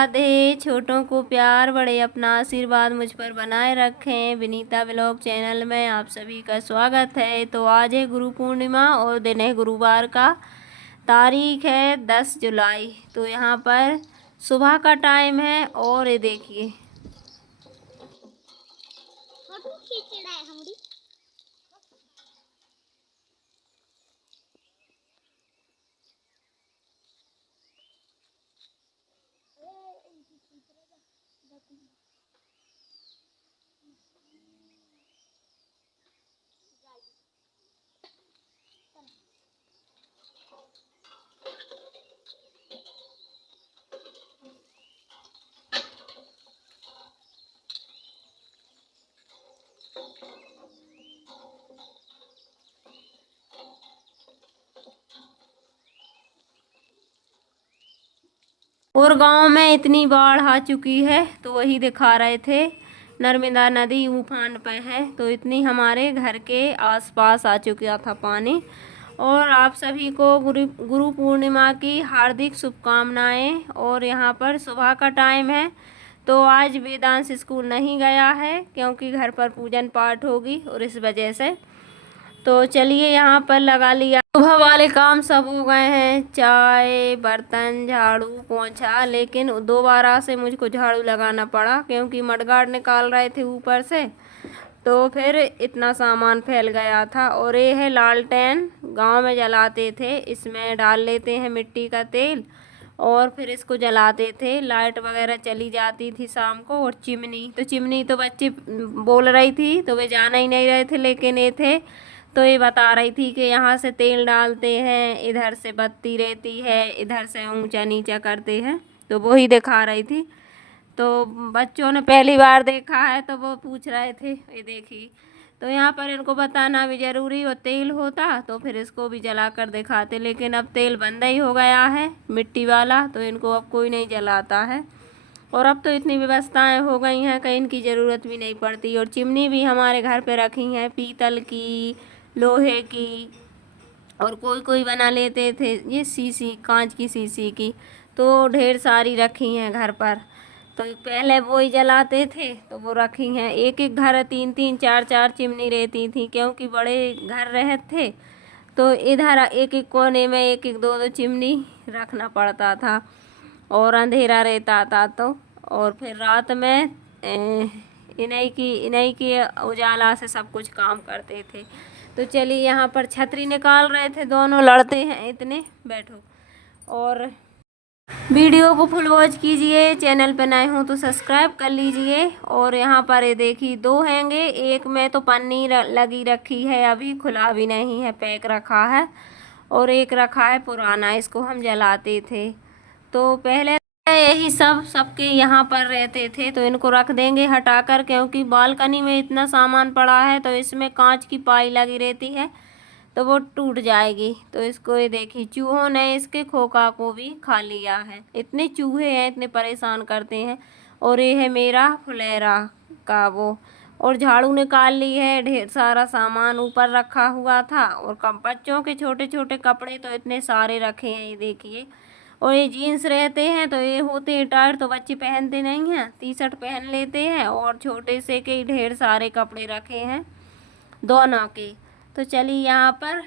राधे। छोटों को प्यार, बड़े अपना आशीर्वाद मुझ पर बनाए रखें। विनीता व्लॉग चैनल में आप सभी का स्वागत है। तो आज है गुरु पूर्णिमा और दिन है गुरुवार का। तारीख है 10 जुलाई। तो यहाँ पर सुबह का टाइम है और ये देखिए और गांव में इतनी बाढ़ आ चुकी है तो वही दिखा रहे थे। नर्मदा नदी उफान पे है तो इतनी हमारे घर के आसपास आ चुका था पानी। और आप सभी को गुरु पूर्णिमा की हार्दिक शुभकामनाएं। और यहाँ पर सुबह का टाइम है तो आज वेदांश स्कूल नहीं गया है क्योंकि घर पर पूजन पाठ होगी और इस वजह से। तो चलिए यहाँ पर लगा लिया। सुबह वाले काम सब हो गए हैं, चाय, बर्तन, झाड़ू, पोंछा। लेकिन दोबारा से मुझको झाड़ू लगाना पड़ा क्योंकि मडगार्ड निकाल रहे थे ऊपर से तो फिर इतना सामान फैल गया था। और ये है लालटेन, गांव में जलाते थे। इसमें डाल लेते हैं मिट्टी का तेल और फिर इसको जलाते थे। लाइट वगैरह चली जाती थी शाम को। और चिमनी तो बच्चे बोल रही थी तो वे जाना ही नहीं रहे थे, लेकिन ये थे तो ये बता रही थी कि यहाँ से तेल डालते हैं, इधर से बत्ती रहती है, इधर से ऊंचा नीचा करते हैं। तो वो ही दिखा रही थी। तो बच्चों ने पहली बार देखा है तो वो पूछ रहे थे ये देखी। तो यहाँ पर इनको बताना भी ज़रूरी हो, तेल होता तो फिर इसको भी जला कर दिखाते। लेकिन अब तेल बंद ही हो गया है मिट्टी वाला, तो इनको अब कोई नहीं जलाता है। और अब तो इतनी व्यवस्थाएं हो गई हैं कहीं इनकी ज़रूरत भी नहीं पड़ती। और चिमनी भी हमारे घर पे रखी हैं, पीतल की, लोहे की, और कोई कोई बना लेते थे ये शीशी, कांच की शीशी की। तो ढेर सारी रखी हैं घर पर। तो पहले वो ही जलाते थे तो वो रखी हैं। एक एक घर 3 3 4 4 चिमनी रहती थी क्योंकि बड़े घर रहे थे तो इधर एक एक कोने में एक एक दो दो चिमनी रखना पड़ता था और अंधेरा रहता था। तो और फिर रात में इन्हीं की उजाला से सब कुछ काम करते थे। तो चलिए यहाँ पर छतरी निकाल रहे थे, दोनों लड़ते हैं इतने। बैठो और वीडियो को फुल वॉच कीजिए। चैनल पर नए हो तो सब्सक्राइब कर लीजिए। और यहाँ पर ये देखिए दो हैंगे, एक में तो पन्नी लगी रखी है, अभी खुला भी नहीं है, पैक रखा है। और एक रखा है पुराना, इसको हम जलाते थे। तो पहले यही सबके यहाँ पर रहते थे तो इनको रख देंगे हटाकर क्योंकि बालकनी में इतना सामान पड़ा है तो इसमें कांच की पाई लगी रहती है तो वो टूट जाएगी। तो इसको ये देखिए चूहों ने इसके खोखा को भी खा लिया है। इतने चूहे हैं, इतने परेशान करते हैं। और ये है मेरा फुलेरा का वो। और झाड़ू निकाल ली है, ढेर सारा सामान ऊपर रखा हुआ था। और बच्चों के छोटे छोटे कपड़े तो इतने सारे रखे हैं, ये देखिए। और ये जीन्स रहते हैं तो ये होते हैं टाइट तो बच्चे पहनते नहीं हैं, टी शर्ट पहन लेते हैं। और छोटे से के ढेर सारे कपड़े रखे हैं दोनों के। तो चलिए यहाँ पर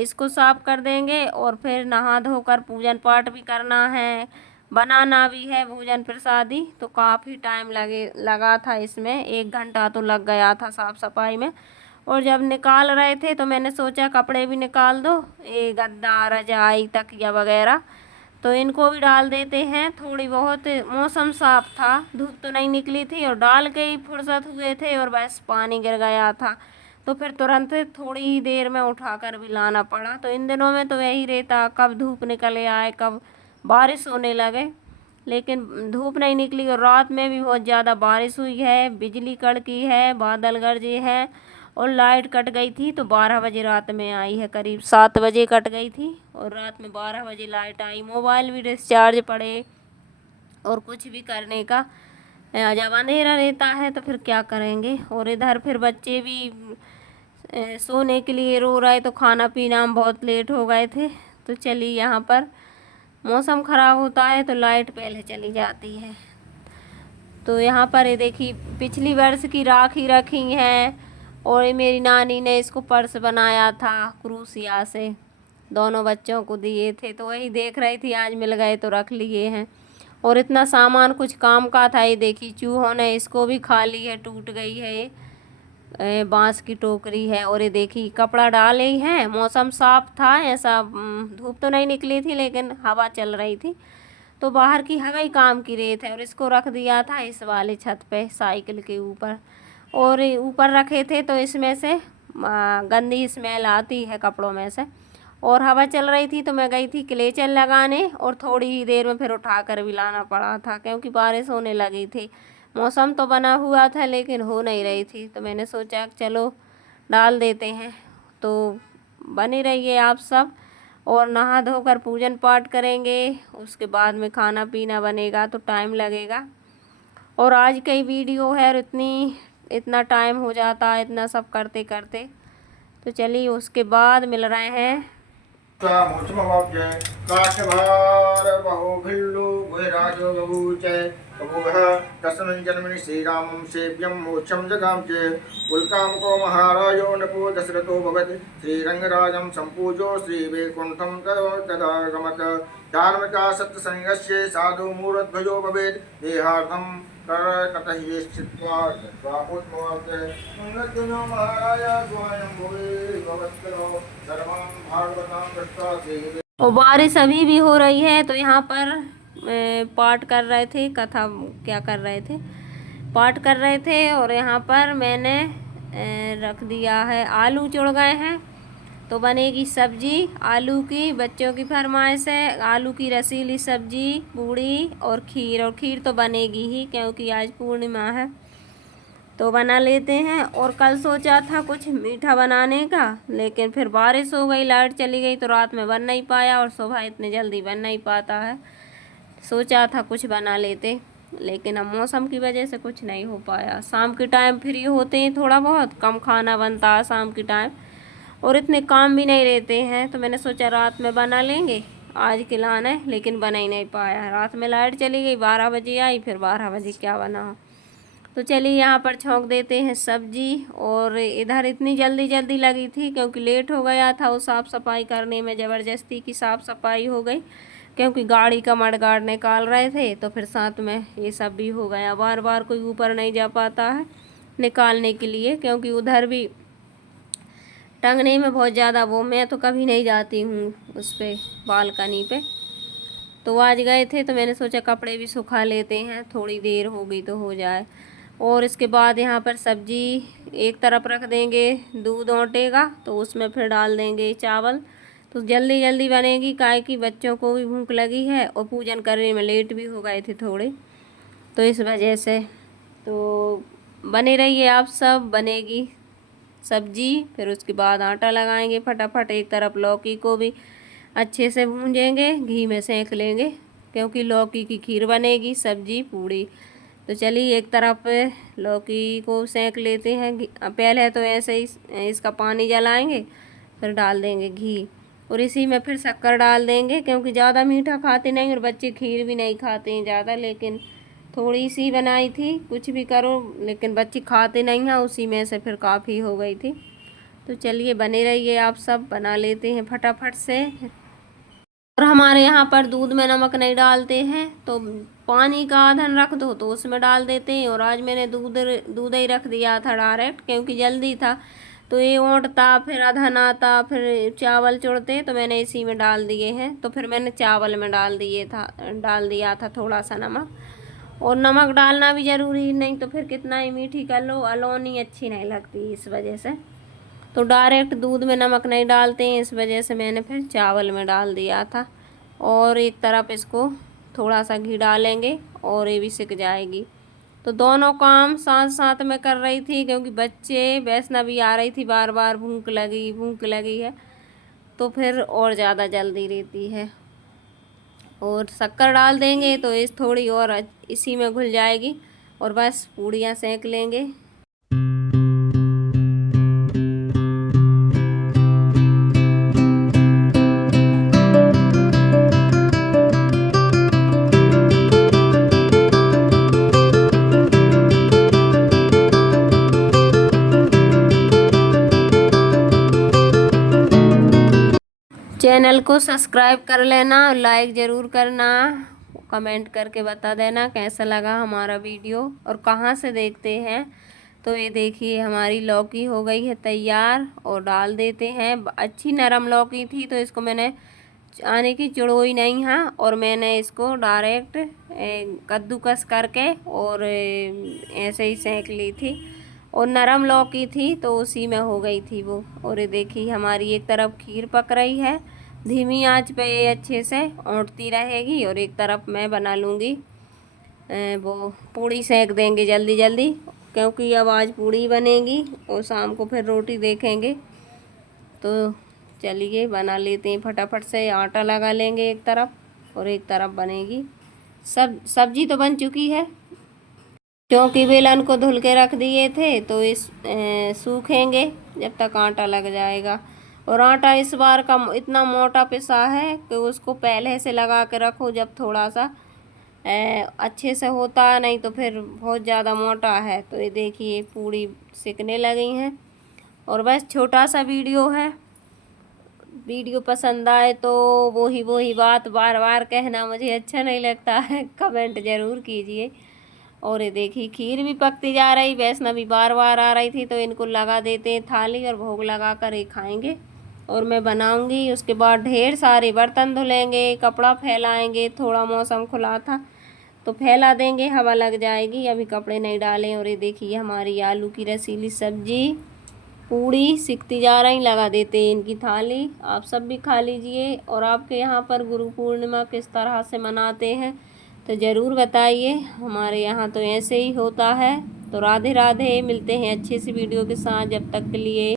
इसको साफ कर देंगे और फिर नहा धोकर पूजन पाठ भी करना है, बनाना भी है भोजन प्रसादी। तो काफ़ी टाइम लगा था इसमें, 1 घंटा तो लग गया था साफ़ सफाई में। और जब निकाल रहे थे तो मैंने सोचा कपड़े भी निकाल दो, ये गद्दा, रजाई, तकिया वगैरह तो इनको भी डाल देते हैं। थोड़ी बहुत मौसम साफ था, धूप तो नहीं निकली थी और डाल के ही फुर्सत हुए थे और बस पानी गिर गया था तो फिर तुरंत थोड़ी ही देर में उठाकर भी लाना पड़ा। तो इन दिनों में तो यही रहता, कब धूप निकल आए कब बारिश होने लगे। लेकिन धूप नहीं निकली और रात में भी बहुत ज़्यादा बारिश हुई है, बिजली कड़की है, बादल गरजे हैं। और लाइट कट गई थी तो 12 बजे रात में आई है, करीब 7 बजे कट गई थी और रात में 12 बजे लाइट आई। मोबाइल भी डिस्चार्ज पड़े और कुछ भी करने का जब अंधेरा रहता है तो फिर क्या करेंगे। और इधर फिर बच्चे भी सोने के लिए रो रहे तो खाना पीना हम बहुत लेट हो गए थे। तो चलिए यहाँ पर मौसम ख़राब होता है तो लाइट पहले चली जाती है। तो यहाँ पर ये देखिए पिछली वर्ष की राखी रखी है और ये मेरी नानी ने इसको पर्स बनाया था क्रूसिया से, दोनों बच्चों को दिए थे तो वही देख रही थी, आज मिल गए तो रख लिए हैं। और इतना सामान कुछ काम का था, ये देखिए चूहों ने इसको भी खा ली है, टूट गई है ये बांस की टोकरी है। और ये देखिए कपड़ा डाले ही हैं, मौसम साफ था, ऐसा धूप तो नहीं निकली थी लेकिन हवा चल रही थी तो बाहर की हवा ही काम की रेत है। और इसको रख दिया था इस वाले छत पे साइकिल के ऊपर, और ऊपर रखे थे तो इसमें से गंदी स्मेल आती है कपड़ों में से। और हवा चल रही थी तो मैं गई थी क्लेचर लगाने और थोड़ी ही देर में फिर उठा कर भी लाना पड़ा था क्योंकि बारिश होने लगी थी। मौसम तो बना हुआ था लेकिन हो नहीं रही थी तो मैंने सोचा चलो डाल देते हैं। तो बने रहिए आप सब और नहा धोकर पूजन पाठ करेंगे, उसके बाद में खाना पीना बनेगा तो टाइम लगेगा। और आज कई वीडियो है और इतना टाइम हो जाता है इतना सब करते करते। तो चलिए उसके बाद मिल रहे हैं। काशभार बहु भिल्लु गुहराजो बभूचे बभूवः तस्मिन् जन्मनि श्रीरामं सेव्यं मोक्षं जगाम च उल्कामुको महाराजो नपो दशरथो भवत् श्रीरङ्गराजं सम्पूजो श्रीवैकुण्ठं तदा गमत् धार्मिका सत्सङ्गस्य साधु मूर्ध्वजो भवेत् देहार्थं करकटहि स्थित्वा गत्वा उत्मोहते उन्नतजनो महाराज स्वयं भवे भवत्करो सर्वान् भागवतां दृष्ट्वा श्री। और बारिश अभी भी हो रही है तो यहाँ पर पाठ कर रहे थे, कथा क्या कर रहे थे, पाठ कर रहे थे। और यहाँ पर मैंने रख दिया है, आलू चुड़ गए हैं तो बनेगी सब्जी आलू की, बच्चों की फरमाइश है, आलू की रसीली सब्जी पूड़ी और खीर तो बनेगी ही क्योंकि आज पूर्णिमा है तो बना लेते हैं। और कल सोचा था कुछ मीठा बनाने का लेकिन फिर बारिश हो गई, लाइट चली गई तो रात में बन नहीं पाया और सुबह इतने जल्दी बन नहीं पाता है। सोचा था कुछ बना लेते लेकिन अब मौसम की वजह से कुछ नहीं हो पाया। शाम के टाइम फ्री होते हैं, थोड़ा बहुत कम खाना बनता है शाम के टाइम और इतने काम भी नहीं रहते हैं तो मैंने सोचा रात में बना लेंगे आज के लाने, लेकिन बना ही नहीं पाया। रात में लाइट चली गई, 12 बजे आई, फिर 12 बजे क्या बना। तो चलिए यहाँ पर छौंक देते हैं सब्जी। और इधर इतनी जल्दी लगी थी क्योंकि लेट हो गया था, वो साफ़ सफाई करने में ज़बरदस्ती की साफ़ सफाई हो गई क्योंकि गाड़ी का मडगार्ड निकाल रहे थे तो फिर साथ में ये सब भी हो गया। बार बार कोई ऊपर नहीं जा पाता है निकालने के लिए क्योंकि उधर भी टंगने में बहुत ज़्यादा वो, मैं तो कभी नहीं जाती हूँ उस पर बालकनी पे। तो आज गए थे तो मैंने सोचा कपड़े भी सुखा लेते हैं, थोड़ी देर हो गई तो हो जाए। और इसके बाद यहाँ पर सब्जी एक तरफ रख देंगे, दूध औंटेगा तो उसमें फिर डाल देंगे चावल तो जल्दी बनेगी, काहे कि बच्चों को भी भूख लगी है और पूजन करने में लेट भी हो गए थे थोड़े तो इस वजह से। तो बने रहिए आप सब, बनेगी सब्जी फिर उसके बाद आटा लगाएंगे फटाफट। एक तरफ लौकी को भी अच्छे से भूंजेंगे, घी में सेंक लेंगे क्योंकि लौकी की खीर बनेगी, सब्जी पूड़ी। तो चलिए एक तरफ लौकी को सेंक लेते हैं, पहले तो ऐसे ही इसका पानी जलाएंगे फिर डाल देंगे घी और इसी में फिर शक्कर डाल देंगे क्योंकि ज़्यादा मीठा खाते नहीं और बच्चे खीर भी नहीं खाते हैं ज़्यादा, लेकिन थोड़ी सी बनाई थी, कुछ भी करो लेकिन बच्चे खाते नहीं हैं, उसी में से फिर काफ़ी हो गई थी। तो चलिए बने रहिए आप सब, बना लेते हैं फटाफट से। और हमारे यहाँ पर दूध में नमक नहीं डालते हैं तो पानी का आधन रख दो तो उसमें डाल देते हैं। और आज मैंने दूध ही रख दिया था डायरेक्ट क्योंकि जल्दी था तो ये ओंटता फिर अधन आता फिर चावल चुड़ते तो मैंने इसी में डाल दिए हैं। तो फिर मैंने चावल में डाल दिया था थोड़ा सा नमक, और नमक डालना भी ज़रूरी नहीं तो फिर कितना ही मीठी कर लो, अलोनी अच्छी नहीं लगती इस वजह से। तो डायरेक्ट दूध में नमक नहीं डालते हैं इस वजह से मैंने फिर चावल में डाल दिया था। और एक तरफ इसको थोड़ा सा घी डालेंगे और ये भी सिक जाएगी। तो दोनों काम साथ साथ में कर रही थी क्योंकि बच्चे वैष्णवी आ रही थी बार बार, भूख लगी है तो फिर और ज़्यादा जल्दी रहती है। और शक्कर डाल देंगे तो इस थोड़ी और इसी में घुल जाएगी और बस पूड़ियाँ सेंक लेंगे। चैनल को सब्सक्राइब कर लेना, लाइक ज़रूर करना, कमेंट करके बता देना कैसा लगा हमारा वीडियो और कहाँ से देखते हैं। तो ये देखिए हमारी लौकी हो गई है तैयार और डाल देते हैं। अच्छी नरम लौकी थी तो इसको मैंने आने की चिड़ोई नहीं है और मैंने इसको डायरेक्ट कद्दूकस करके और ऐसे ही सेंक ली थी और नरम लौकी थी तो उसी में हो गई थी वो। और ये देखिए हमारी एक तरफ खीर पक रही है, धीमी आंच पे ये अच्छे से औंटती रहेगी और एक तरफ मैं बना लूँगी वो पूड़ी सेंक देंगे जल्दी जल्दी, क्योंकि अब आज पूड़ी बनेगी और शाम को फिर रोटी देखेंगे। तो चलिए बना लेते हैं फटाफट से। आटा लगा लेंगे एक तरफ और एक तरफ बनेगी। सब्जी तो बन चुकी है क्योंकि बेलन को धुल के रख दिए थे तो इस सूखेंगे जब तक आटा लग जाएगा। और आटा इस बार का इतना मोटा पिसा है कि उसको पहले से लगा के रखो जब थोड़ा सा अच्छे से होता, नहीं तो फिर बहुत ज़्यादा मोटा है। तो ये देखिए पूड़ी सिकने लगी हैं। और बस छोटा सा वीडियो है, वीडियो पसंद आए तो वही बात बार बार कहना मुझे अच्छा नहीं लगता है, कमेंट ज़रूर कीजिए। और ये देखिए खीर भी पकती जा रही, वैष्णवी बार बार आ रही थी तो इनको लगा देते हैं थाली और भोग लगा कर ये खाएंगे। और मैं बनाऊंगी, उसके बाद ढेर सारे बर्तन धुलेंगे, कपड़ा फैलाएंगे। थोड़ा मौसम खुला था तो फैला देंगे, हवा लग जाएगी, अभी कपड़े नहीं डालें। और ये देखिए हमारी आलू की रसीली सब्जी पूड़ी सिकती जा रही, लगा देते हैं इनकी थाली। आप सब भी खा लीजिए। और आपके यहाँ पर गुरु पूर्णिमा किस तरह से मनाते हैं तो ज़रूर बताइए। हमारे यहाँ तो ऐसे ही होता है। तो राधे राधे, मिलते हैं अच्छे से वीडियो के साथ, जब तक के लिए।